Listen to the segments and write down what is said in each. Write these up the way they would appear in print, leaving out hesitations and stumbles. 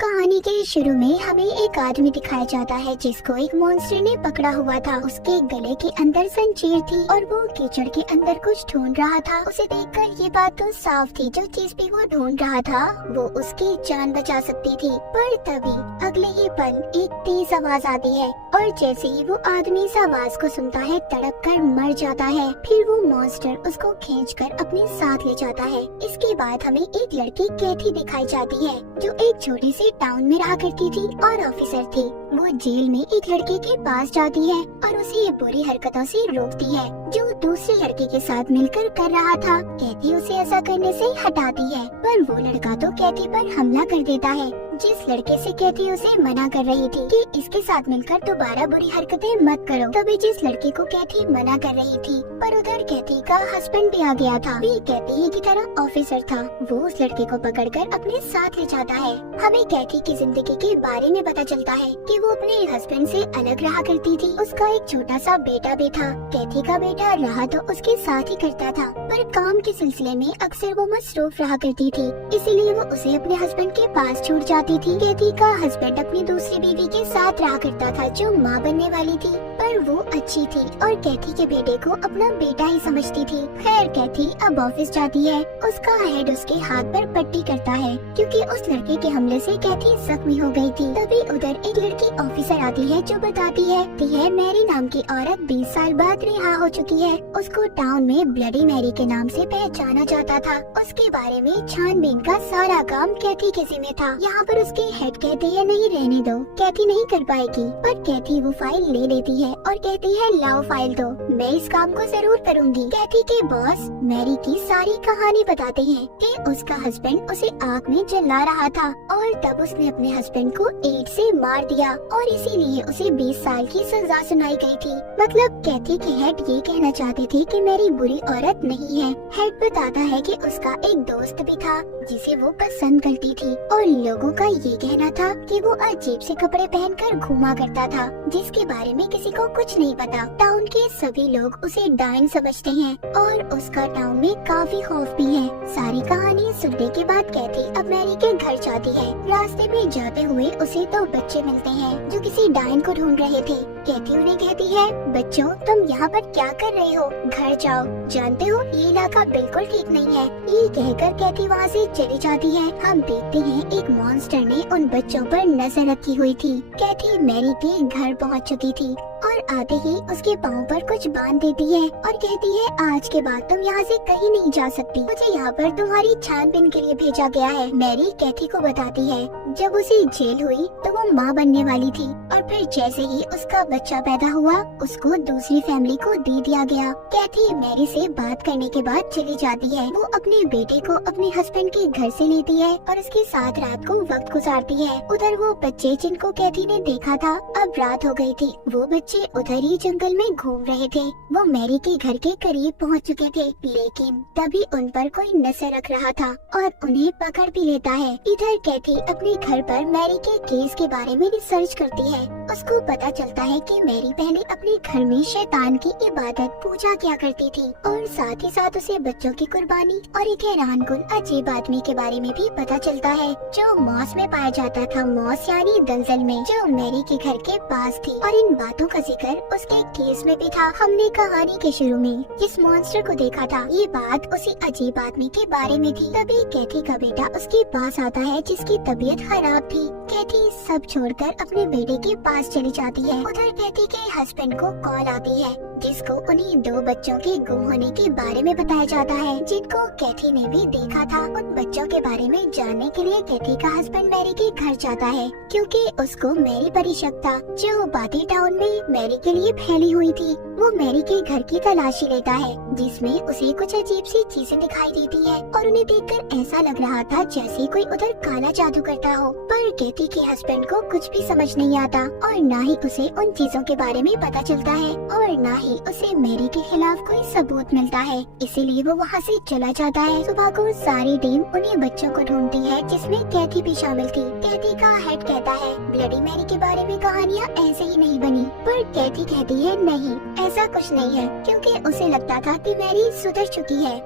कहानी के शुरू में हमें एक आदमी दिखाया जाता है जिसको एक मॉन्स्टर ने पकड़ा हुआ था। उसके गले के अंदर जंजीर थी और वो कीचड़ के अंदर कुछ ढूंढ रहा था। उसे देखकर ये बात तो साफ थी, जो चीज भी वो ढूंढ रहा था वो उसकी जान बचा सकती थी। पर तभी अगले ही पल एक तेज आवाज आती है और जैसे ही वो आदमी इस आवाज को सुनता है तड़प कर मर जाता है। फिर वो मॉन्स्टर उसको खींचकर अपने साथ ले जाता है। इसके बाद हमें एक लड़की कैथी दिखाई जाती है जो एक छोटी सी टाउन में रहा करती थी और ऑफिसर थी। वो जेल में एक लड़के के पास जाती है और उसे ये बुरी हरकतों से रोकती है जो दूसरे लड़के के साथ मिलकर कर रहा था। कैथी उसे ऐसा करने से हटाती है पर वो लड़का तो कैथी पर हमला कर देता है। जिस लड़के से कैथी उसे मना कर रही थी कि इसके साथ मिलकर दोबारा बुरी हरकतें मत करो, तभी जिस लड़के को कैथी मना कर रही थी पर उधर कैथी का हस्बैंड भी आ गया था। भी कैथी ही की तरह ऑफिसर था। वो उस लड़के को पकड़कर अपने साथ ले जाता है। हमें कैथी की जिंदगी के बारे में पता चलता है कि वो अपने हस्बैंड से अलग रहा करती थी। उसका एक छोटा सा बेटा भी था। कैथी का बेटा रहा तो उसके साथ ही करता था पर काम के सिलसिले में अक्सर वो मसरूफ रहा करती थी, इसीलिए वो उसे अपने हस्बैंड के पास छूट जाती थी। कैथी का हस्बैंड अपनी दूसरी बीवी के साथ रहा करता था जो माँ बनने वाली थी, पर वो अच्छी थी और कैथी के बेटे को अपना बेटा ही समझती थी। खैर कैथी अब ऑफिस जाती है। उसका हेड उसके हाथ पर पट्टी करता है क्योंकि उस लड़के के हमले से कैथी जख्मी हो गई थी। तभी उधर एक लड़की ऑफिसर आती है जो बताती है मैरी नाम की औरत 20 साल बाद रिहा हो चुकी है। उसको टाउन में ब्लडी मैरी के नाम से पहचाना जाता था। उसके बारे में छानबीन का सारा काम कैथी के जिम्मे था। यहाँ पर उसके हेड कहते हैं नहीं रहने दो, कैथी नहीं कर पाएगी, पर कैथी वो फाइल ले लेती है और कहती है लाओ फाइल दो, मैं इस काम को जरूर करूँगी। कैथी के बॉस मैरी की सारी कहानी बताते हैं कि उसका हस्बैंड उसे आग में जला रहा था और तब उसने अपने हस्बैंड को एड्स से मार दिया और इसीलिए उसे 20 साल की सजा सुनाई गई थी। मतलब कैथी के हेड ये कहना चाहते थे कि मैरी बुरी औरत नहीं है। हेड बताता है कि उसका एक दोस्त भी था जिसे वो पसंद करती थी और लोगों का ये कहना था कि वो अजीब से कपड़े पहनकर घूमा करता था जिसके बारे में किसी को कुछ नहीं पता। टाउन के सभी लोग उसे डायन समझते हैं और उसका टाउन में काफी खौफ भी है। सारी कहानी सुनने के बाद कैथी अब मैरी के घर जाती है। रास्ते में जाते हुए उसे दो बच्चे मिलते हैं जो किसी डायन को ढूंढ रहे थे। कैथी उन्हें कहती है बच्चों तुम यहाँ पर क्या कर रहे हो, घर जाओ, जानते हो ये इलाका बिल्कुल ठीक नहीं है। ये कहकर कैथी वहाँ से चली जाती है। हम देखते हैं एक मॉन्स्टर ने उन बच्चों पर नजर रखी हुई थी। कैथी मैरी के घर पहुँच चुकी थी और आते ही उसके पाँव पर कुछ बांध देती है और कहती है आज के बाद तुम यहाँ से कहीं नहीं जा सकती, मुझे यहाँ पर तुम्हारी छानबीन के लिए भेजा गया है। मैरी कैथी को बताती है जब उसे जेल हुई तो वो माँ बनने वाली थी और फिर जैसे ही उसका बच्चा पैदा हुआ उसको दूसरी फैमिली को दे दिया गया। कैथी मैरी से बात करने के बाद चली जाती है। वो अपने बेटे को अपने हस्बैंड के घर से लेती है और उसके साथ रात को वक्त गुजारती है। उधर वो बच्चे जिनको कैथी ने देखा था अब रात हो गई थी। वो बच्चे उधर ही जंगल में घूम रहे थे। वो मैरी के घर के करीब पहुंच चुके थे लेकिन तभी उन पर कोई नजर रख रहा था और उन्हें पकड़ भी लेता है। इधर कैथी अपने घर पर मैरी के केस के बारे में रिसर्च करती है। उसको पता चलता है कि मैरी पहले अपने घर में शैतान की इबादत पूजा किया करती थी और साथ ही साथ उसे बच्चों की कुर्बानी और एक हैरान कुन अजीब आदमी के बारे में भी पता चलता है जो मॉस में पाया जाता था। मॉस यानी दलदल में, जो मैरी के घर के पास थी और इन बातों का जिक्र उसके केस में भी था। हमने कहानी के शुरू में जिस मॉन्स्टर को देखा था ये बात उसी अजीब आदमी के बारे में थी। तभी कैथी का बेटा उसके पास आता है जिसकी तबीयत खराब थी। कैथी सब छोड़कर अपने बेटे के पास चली जाती है। उधर कैथी के हस्बैंड को कॉल आती है जिसको उन्हीं दो बच्चों के गुम होने के बारे में बताया जाता है जिनको कैथी ने भी देखा था। उन बच्चों के बारे में जानने के लिए कैथी का हस्बैंड मैरी के घर जाता है क्योंकि उसको मैरी पर ही शक था जो बाती टाउन में मैरी के लिए फैली हुई थी। वो मैरी के घर की तलाशी लेता है जिसमें उसे कुछ अजीब सी चीजें दिखाई देती है और उन्हें देखकर ऐसा लग रहा था जैसे कोई उधर काला जादू करता हो। पर कैथी के हस्बैंड को कुछ भी समझ नहीं आता और न ही उसे उन चीजों के बारे में पता चलता है और न ही उसे मैरी के खिलाफ कोई सबूत मिलता है, इसीलिए वो वहाँ से चला जाता है। सुबह को सारी टीम उन्हीं बच्चों को ढूंढती है जिसमें कैथी भी शामिल थी। कैथी का हेड कहता है ब्लडी मैरी के बारे में कहानियाँ ऐसे ही नहीं बनी, पर कैथी कहती है नहीं ऐसा कुछ नहीं है क्योंकि उसे लगता था कि मैरी सुधर चुकी है।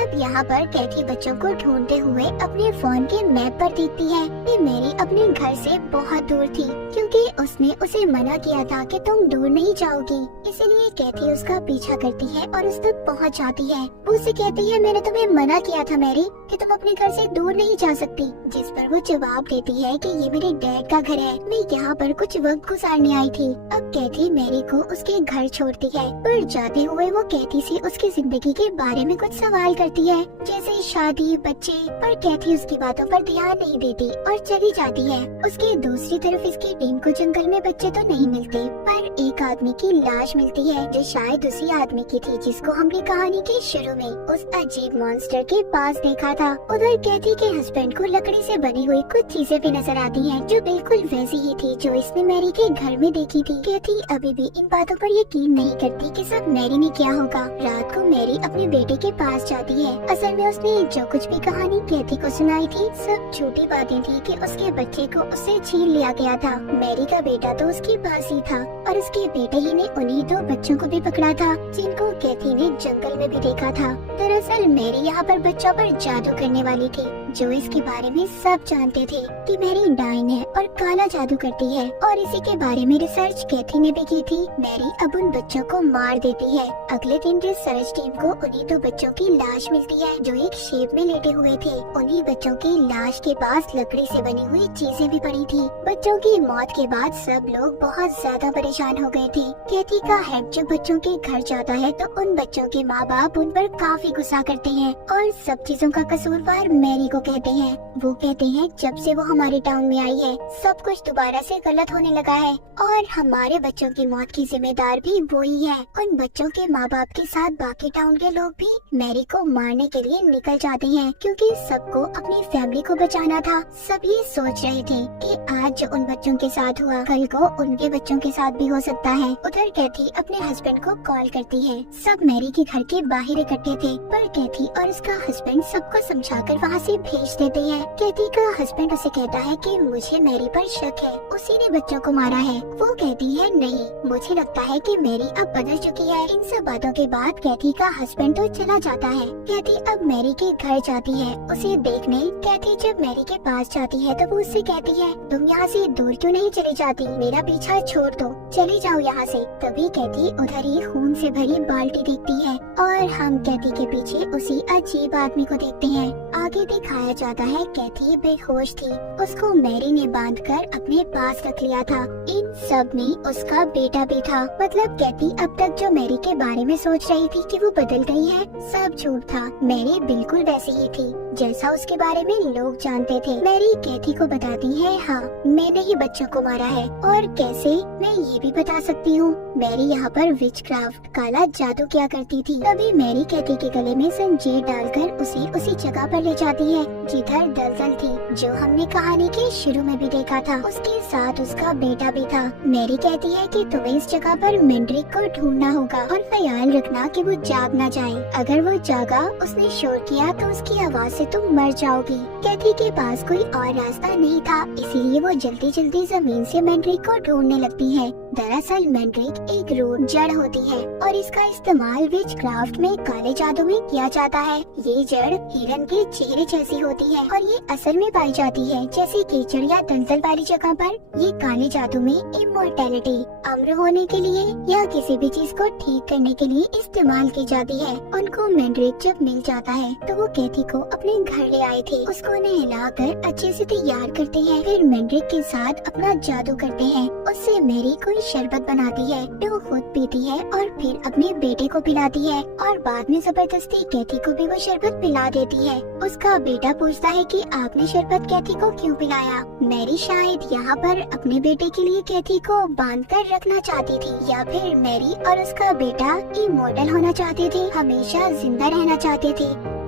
अब अब यहाँ पर कैथी बच्चों को ढूंढते हुए अपने फोन के मैप पर देखती है कि मैरी अपने घर से बहुत दूर थी, क्योंकि उसने उसे मना किया था कि तुम दूर नहीं जाओगी। इसलिए कैथी उसका पीछा करती है और उस तक पहुँच जाती है। वो उसे कहती है, मैंने तुम्हें मना किया था मैरी कि तुम अपने घर से दूर नहीं जा सकती। जिस पर वो जवाब देती है कि ये मेरे डैड का घर है, मैं यहाँ पर कुछ वक्त गुजारने आई थी। अब कैथी मैरी को उसके घर छोड़ती है, पर जाते हुए वो कैथी से उसकी जिंदगी के बारे में कुछ सवाल करती है, जैसे शादी, बच्चे, पर कैथी उसकी बातों पर ध्यान नहीं देती और चली जाती है। उसकी दूसरी तरफ इसकी टीम को जंगल में बच्चे तो नहीं मिलते, पर एक आदमी की लाश मिलती है जो शायद उसी आदमी की थी जिसको हमने कहानी के शुरू में उस अजीब मॉन्स्टर के पास देखा था। उधर कैथी के हस्बैंड को लकड़ी से बनी हुई कुछ चीजें भी नजर आती हैं जो बिल्कुल वैसी ही थी जो इसने मैरी के घर में देखी थी। कैथी अभी भी इन बातों पर यकीन नहीं करती कि सब मैरी ने किया होगा। रात को मैरी अपने बेटे के पास जाती है। असल में उसने जो कुछ भी कहानी कैथी को सुनाई थी सब झूठी बातें थी कि उसके बच्चे को उससे छीन लिया गया था। मैरी का बेटा तो उसके पास ही था और उसके बेटे ही ने उन्हीं दो बच्चों को भी पकड़ा था जिनको कैथी ने जंगल में भी देखा था। दरअसल मैरी यहाँ पर बच्चों पर जादू करने वाली थी। जो इसके बारे में सब जानते थे कि मैरी डाइन है और काला जादू करती है, और इसी के बारे में रिसर्च कैथी ने भी की थी। मैरी अब उन बच्चों को मार देती है। अगले दिन रिसर्च टीम को उन्हीं दो बच्चों की लाश मिलती है जो एक शेप में लेटे हुए थे। उन्हीं बच्चों की लाश के पास लकड़ी से बनी हुई चीजें भी पड़ी थी। बच्चों की मौत के बाद सब लोग बहुत ज्यादा परेशान हो गए थे। कैथी का हेड जब बच्चों के घर जाता है तो उन बच्चों के माँ बाप उन पर काफी गुस्सा करते हैं और सब चीजों का कसूरवार मैरी को कहते हैं। वो कहते हैं जब से वो हमारे टाउन में आई है सब कुछ दोबारा से गलत होने लगा है और हमारे बच्चों की मौत की जिम्मेदार भी वो ही है। उन बच्चों के माँ बाप के साथ बाकी टाउन के लोग भी मैरी को मारने के लिए निकल जाते हैं, क्योंकि सबको अपनी फैमिली को बचाना था। सब ये सोच रहे थे कि आज जो उन बच्चों के साथ हुआ कल को उनके बच्चों के साथ भी हो सकता है। उधर कैथी अपने हस्बैंड को कॉल करती है। सब मैरी के घर के बाहर इकट्ठे थे, पर कैथी और उसका हस्बैंड सबको समझाकर वहाँ से भेज देते हैं। कैथी का हस्बैंड उसे कहता है कि मुझे मैरी पर शक है, उसी ने बच्चों को मारा है। वो कहती है नहीं, मुझे लगता है कि मैरी अब बदल चुकी है। इन सब बातों के बाद कैथी का हस्बैंड तो चला जाता है। कैथी अब मैरी के घर जाती है उसे देखने। कैथी जब मैरी के पास जाती है तो वो उससे कहती है, तुम यहाँ से दूर क्यों नहीं चली जाती, मेरा पीछा छोड़ दो, चले जाओ यहाँ से। तभी कैथी उधर ही खून से भरी बाल्टी देखती है और हम कैथी के पीछे उसी अजीब आदमी को देखते हैं। आगे दिखाया जाता है कैथी बेहोश थी, उसको मैरी ने बांधकर अपने पास रख लिया था। इन सब में उसका बेटा भी था। मतलब कैथी अब तक जो मैरी के बारे में सोच रही थी कि वो बदल गई है सब झूठ था। मैरी बिल्कुल वैसी ही थी जैसा उसके बारे में लोग जानते थे। मैरी कैथी को बताती है, हाँ मैंने ही बच्चों को मारा है, और कैसे मैं ये भी बता सकती हूँ। मैरी यहाँ पर विच क्राफ्ट काला जादू किया करती थी। तभी मैरी कैथी के गले में जंजीर डालकर उसे उसी जगह पर ले जाती है जिधर दलदल थी, जो हमने कहानी के शुरू में भी देखा था। उसके साथ उसका बेटा भी था। मैरी कहती है कि तुम्हें इस जगह पर मैंड्रिक को ढूंढना होगा और ख्याल रखना कि वो जाग ना जाए। अगर वो जागा, उसने शोर किया तो उसकी आवाज से तुम मर जाओगी। कैथी के पास कोई और रास्ता नहीं था, इसीलिए वो जल्दी जल्दी जमीन से मैंड्रिक को ढूंढने लगती है। दरअसल मैंड्रिक एक रूट जड़ होती है और इसका इस्तेमाल विच क्राफ्ट में काले जादू में किया जाता है। ये जड़ हिरन के चेहरे जैसी होती है और ये असल में पाई जाती है जैसे कीचड़ या दलदल वाली जगह पर। ये काले जादू में इमोर्टैलिटी, अमर होने के लिए या किसी भी चीज को ठीक करने के लिए इस्तेमाल की जाती है। उनको मैंड्रिक जब मिल जाता है तो वो कैथी को अपने घर ले आए थे। उसको नहलाकर अच्छे से तैयार करते हैं, फिर मैंड्रिक के साथ अपना जादू करते हैं। उससे मैरी कोई शरबत बनाती है जो खुद पीती है और फिर अपने बेटे को पिलाती है और बाद में जबरदस्ती कैथी को भी वो शरबत पिला देती है। उसका बेटा पूछता है कि आपने शरबत कैथी को क्यों पिलाया। मैरी शायद यहाँ पर अपने बेटे के लिए कैथी को बांध कर रखना चाहती थी, या फिर मैरी और उसका बेटा इमॉर्टल होना चाहते थे, हमेशा जिंदा रहना चाहते थे।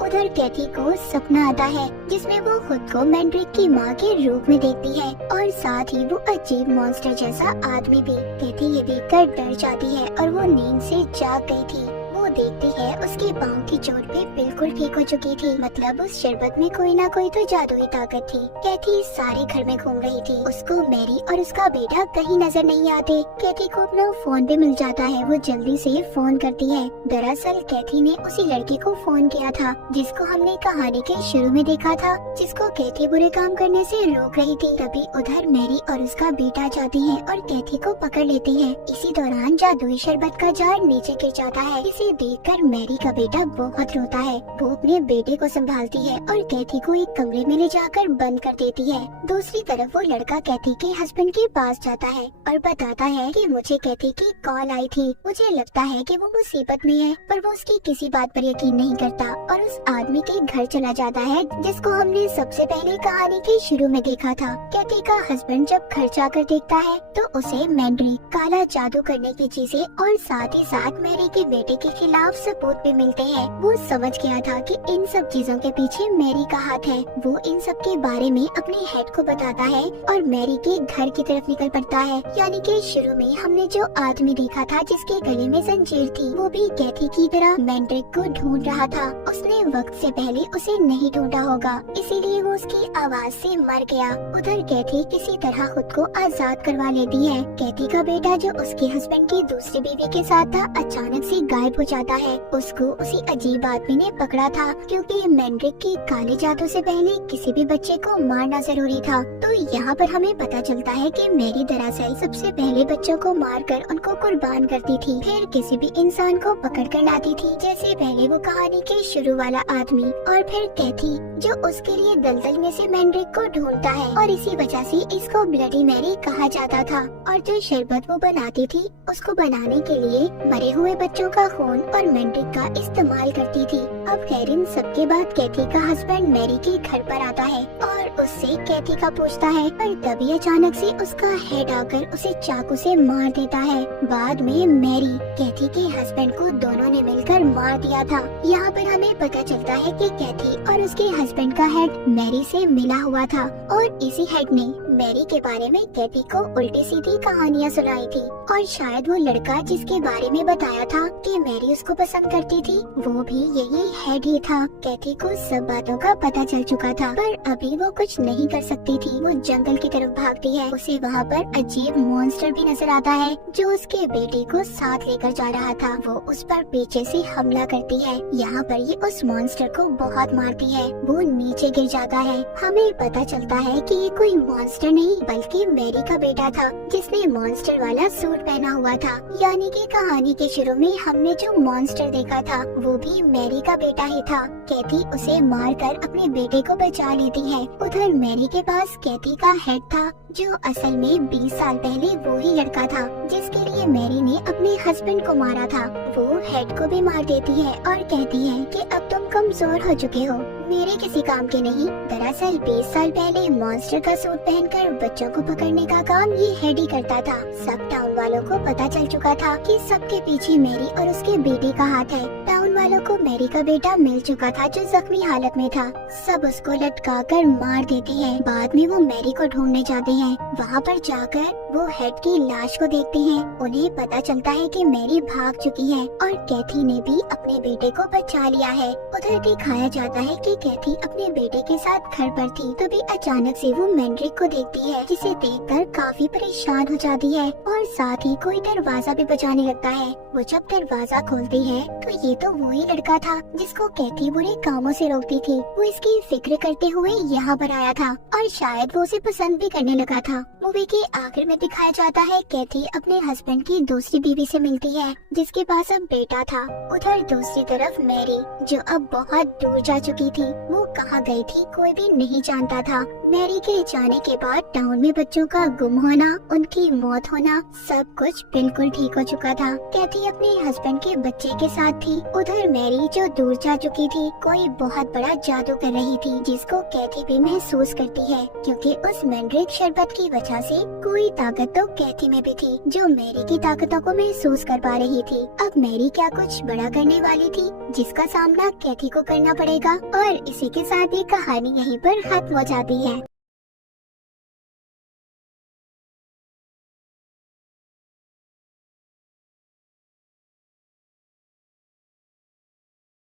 उधर कैथी को सपना आता है जिसमें वो खुद को मैंड्रिक की माँ के रूप में देखती है और साथ ही वो अजीब मॉन्स्टर जैसा आदमी भी। कैथी ये देखकर डर जाती है और वो नींद से जाग गई थी। वो देखती है उसके पाँव की चोट पे बिल्कुल ठीक हो चुकी थी। मतलब उस शरबत में कोई ना कोई तो जादुई ताकत थी। कैथी सारे घर में घूम रही थी। उसको मैरी और उसका बेटा कहीं नजर नहीं आते। कैथी को अपना फोन भी मिल जाता है। वो जल्दी से फोन करती है। दरअसल कैथी ने उसी लड़के को फोन किया था जिसको हमने कहानी के शुरू में देखा था, जिसको कैथी बुरे काम करने से रोक रही थी। तभी उधर मैरी और उसका बेटा जाती है और कैथी को पकड़ लेती है। इसी दौरान जादुई शरबत का जार नीचे गिर जाता है। इसे देखकर मैरी का बेटा बहुत रोता है। वो अपने बेटे को संभालती है और कैथी को एक कमरे में ले जाकर बंद कर देती है। दूसरी तरफ वो लड़का कैथी के हस्बैंड के पास जाता है और बताता है कि मुझे कैथी की कॉल आई थी। मुझे लगता है कि वो मुसीबत में है, पर वो उसकी किसी बात पर यकीन नहीं करता और उस आदमी के घर चला जाता है जिसको हमने सबसे पहले कहानी के शुरू में देखा था। कैथी का हस्बैंड जब घर जाकर देखता है तो उसे मैंड्रिक, काला जादू करने की चीजें और साथ ही साथ मैरी के बेटे के खिलाफ सबूत भी मिलते हैं। वो समझ गया था कि इन सब चीजों के पीछे मैरी का हाथ है। वो इन सब के बारे में अपने हेड को बताता है और मैरी के घर की तरफ निकल पड़ता है। यानी कि शुरू में हमने जो आदमी देखा था जिसके गले में जंजीर थी, वो भी कैथी की तरह मैंड्रिक को ढूंढ रहा था। उसने वक्त से पहले उसे नहीं ढूंढा होगा, इसीलिए वो उसकी आवाज से मर गया। उधर कैथी किसी तरह खुद को आजाद करवा लेती है। कैथी का बेटा जो उसके हस्बैंड की दूसरी बीवी के साथ था, अचानक से गायब हो जाता है। उसको उसी अजीब आदमी ने पकड़ा था क्योंकि मैंड्रिक के काले जादू से पहले किसी भी बच्चे को मारना जरूरी था। तो यहाँ पर हमें पता चलता है कि मैरी दरअसल सबसे पहले बच्चों को मारकर उनको कुर्बान करती थी, फिर किसी भी इंसान को पकड़ कर लाती थी, जैसे पहले वो कहानी के शुरू वाला आदमी, और फिर कैथी जो उसके लिए दलदल में से मैंड्रिक को ढूंढता है और इसी वजह से इसको ब्लडी मैरी कहा जाता था। और जो शरबत वो बनाती थी उसको बनाने के लिए मरे हुए बच्चों का खून और मैंड्रिक का इस्तेमाल करती थी। अब खैर इन सबके बाद कैथी का हस्बैंड मैरी के घर पर आता है और उससे कैथी का पूछता है, पर तभी अचानक से उसका हेड आकर उसे चाकू से मार देता है। बाद में मैरी कैथी के हस्बैंड को दोनों ने मिलकर मार दिया था। यहाँ पर हमें पता चलता है कि कैथी और उसके हस्बैंड का हेड मैरी से मिला हुआ था और इसी हेड ने मैरी के बारे में कैथी को उल्टी सीधी कहानियाँ सुनाई थी। और शायद वो लड़का जिसके बारे में बताया था कि मैरी उसको पसंद करती थी, वो भी यही हेड ही था। कैथी को सब बातों का पता चल चुका था, पर अभी वो कुछ नहीं कर सकती थी। वो जंगल की तरफ भागती है। उसे वहाँ पर अजीब मॉन्स्टर भी नजर आता है जो उसके बेटे को साथ लेकर जा रहा था। वो उस पर पीछे से हमला करती है। यहाँ पर ये उस मॉन्स्टर को बहुत मारती है। वो नीचे गिर जाता है। हमें पता चलता है कि ये कोई मॉन्स्टर नहीं बल्कि मैरी का बेटा था जिसने मॉन्स्टर वाला सूट पहना हुआ था। यानी कि कहानी के शुरू में हमने जो मॉन्स्टर देखा था वो भी मैरी का बेटा ही था। कैथी उसे मारकर अपने बेटे को बचा लेती है। उधर मैरी के पास कैथी का हेड था जो असल में 20 साल पहले वो ही लड़का था जिसके लिए मैरी ने अपने हस्बैंड को मारा था। वो हेड को भी मार देती है और कहती है कि अब तुम कमजोर हो चुके हो, मेरे किसी काम के नहीं। दरअसल 20 साल पहले मॉन्स्टर का सूट पहनकर बच्चों को पकड़ने का काम ये हेड ही करता था। सब टाउन वालों को पता चल चुका था कि सबके पीछे मैरी और उसके बेटे का हाथ है। टाउन वालों को मैरी का बेटा मिल चुका था जो जख्मी हालत में था। सब उसको लटका कर मार देते हैं। बाद में वो मैरी को ढूंढने जाते हैं। वहाँ पर जाकर वो हेड की लाश को देखते हैं। उन्हें पता चलता है कि मैरी भाग चुकी है और कैथी ने भी अपने बेटे को बचा लिया है। उधर दिखाया जाता है कि कैथी अपने बेटे के साथ घर पर थी। तभी अचानक से वो मैंड्रिक को देखती है जिसे देखकर काफी परेशान हो जाती है और साथ ही कोई दरवाजा भी बजाने लगता है। वो जब दरवाजा खोलती है तो ये तो वही लड़का था जिसको कैथी बुरे कामों से रोकती थी। वो इसकी फिक्र करते हुए यहाँ पर आया था और शायद वो उसे पसंद भी करने लगा था। मूवी के आखिर में दिखाया जाता है कैथी अपने हस्बैंड की दूसरी बीवी से मिलती है जिसके पास अब बेटा था। उधर दूसरी तरफ मैरी जो अब बहुत दूर जा चुकी थी, वो कहाँ गई थी कोई भी नहीं जानता था। मैरी के जाने के बाद टाउन में बच्चों का गुम होना, उनकी मौत होना, सब कुछ बिल्कुल ठीक हो चुका था। कैथी अपने हस्बैंड के बच्चे के साथ थी। उधर मैरी जो दूर जा चुकी थी, कोई बहुत बड़ा जादू कर रही थी जिसको कैथी भी महसूस करती है क्योंकि उस मैंड्रिक शरबत की वजह से कोई ताकत तो कैथी में भी थी जो मैरी की ताकतों को महसूस कर पा रही थी। अब मैरी क्या कुछ बड़ा करने वाली थी जिसका सामना कैथी को करना पड़ेगा। और इसी के साथ ये कहानी यहीं पर खत्म हो जाती है।